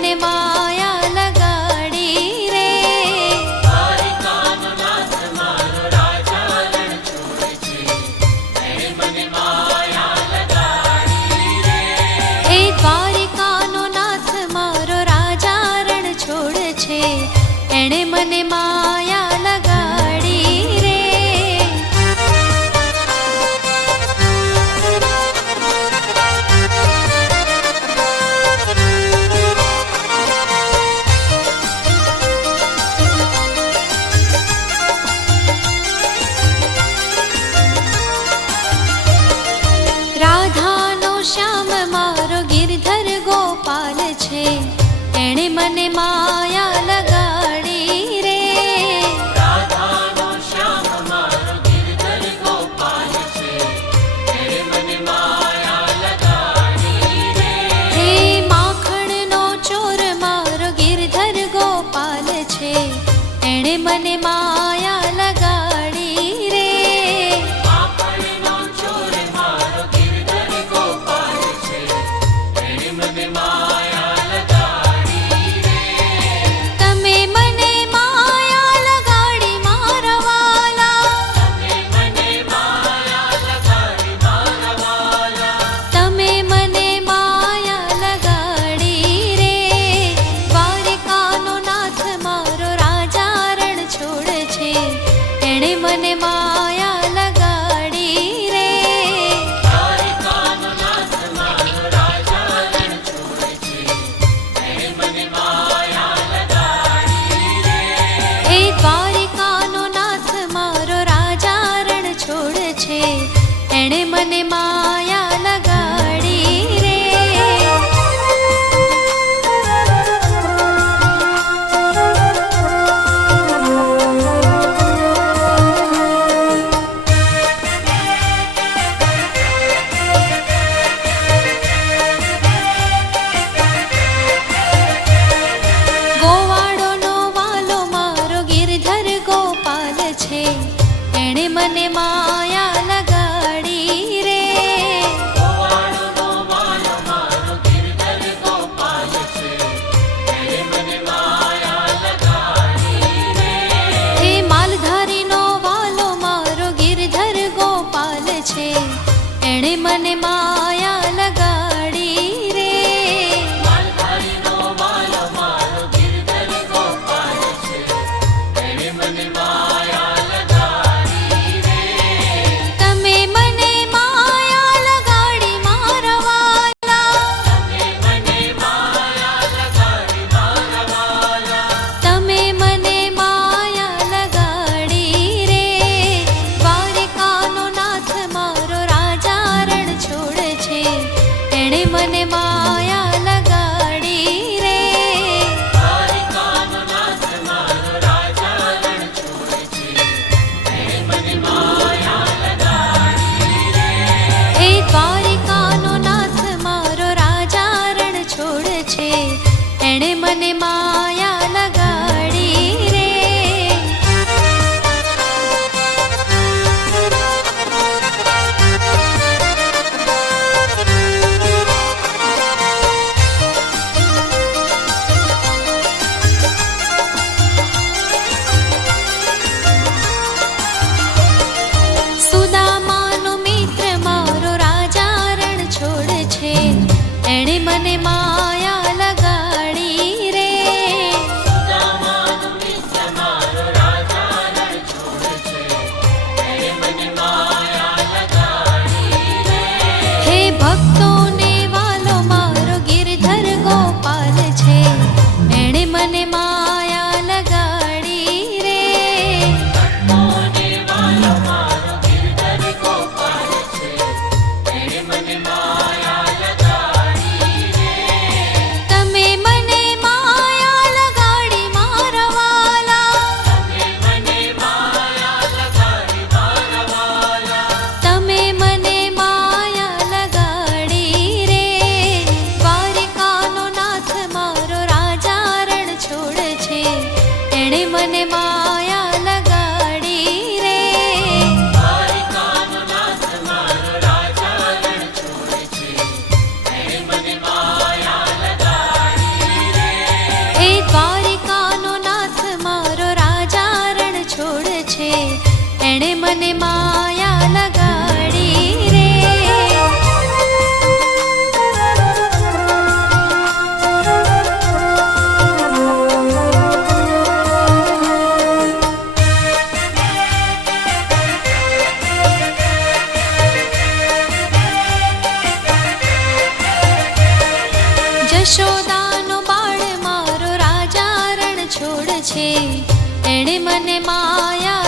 મને માયા લગાડી રે. દ્વારિકાનો નાથ મારો રાજા રણ છોડે છે, એણે મને માયા લગાડી રે. એ દ્વારિકાનો નાથ મારો રાજા રણ છોડે છે, એણે મને માયા લગાડી રે. રાધાનો શ્યામ મારો ગિરધર ગોપાલ છે, એણે મને માયા લગાડી રે. રાધાનો શ્યામ મારો ગિરધર ગોપાલ છે, એણે મને માયા લગાડી રે. હે માખણનો ચોર મારો ગિરધર ગોપાલ છે, એણે મને માયા લગાડી રે. માખણનો ચોર મારો ગિરધર ગોપાલ છે, એણે મને માયા લગાડી રે. તમે મને માયા લગાડી મારા વાલા, તમે મને માયા લગાડી મારા વાલા. તમે મને માયા લગાડી રે. દ્વારિકાનો નાથ મારો રાજા રણ છોડે છે, એણે મને માયા લગાડી રે. દ્વારિકાનો નાથ મારો રાજા રણ છોડે છે, એણે મને માયા લગાડી રે. એ દ્વારિકાનો નાથ મારો રાજા રણ છોડે છે, એણે મને માયા લગાડી રે. ગોવાળોનો વાલો મારો ગિરધર ગોપાલ છે, એણે મને માયા લગાડી રે. ગોવાળોનો વાલો મારો ગિરધર ગોપાલ છે, એણે મને માયા લગાડી રે. હે માલધારીનો વાલો મારો ગિરધર ગોપાલ છે, એણે મને માયા લગાડી રે. માલધારીનો વાલો મારો ગિરધર ગોપાલ છે, એણે મને માયા લગાડી રે. તમે મને માયા લગાડી મારા વાલા, તમે મને માયા લગાડી મારા વાલા. તમે મને માયા લગાડી રે. દ્વારિકાનો નાથ મારો રાજા રણ છોડે છે, એણે મને માયા લગાડી રે. દ્વારિકાનો નાથ મારો રાજા રણ છોડે છે, એણે મને માયા લગાડી રે. એ દ્વારિકાનો નાથ મારો રાજા રણ છોડે છે, એણે મને માયા લગાડી રે. સુદામાનો મિત્ર મારો રાજા રણ છોડે છે, એણે મને માયા લગાડી રે. સુદામાનો મિત્ર મારો રાજા રણ છોડે છે, એણે મને માયા લગાડી રે. હે ભક્તોને વાલો મારો ગિરધર ગોપાલ છે, એણે મને માયા લગાડી રે. ભક્તોને વાલો મારો ગિરધર ગોપાલ છે, એણે મને માયા લગાડી રે. તમે મને માયા લગાડી મારા વાલા, તમે મને માયા લગાડી મારા વાલા. તમે મને માયા લગાડી રે. દ્વારિકાનો નાથ મારો રાજા રણ છોડે છે એણે મને માયા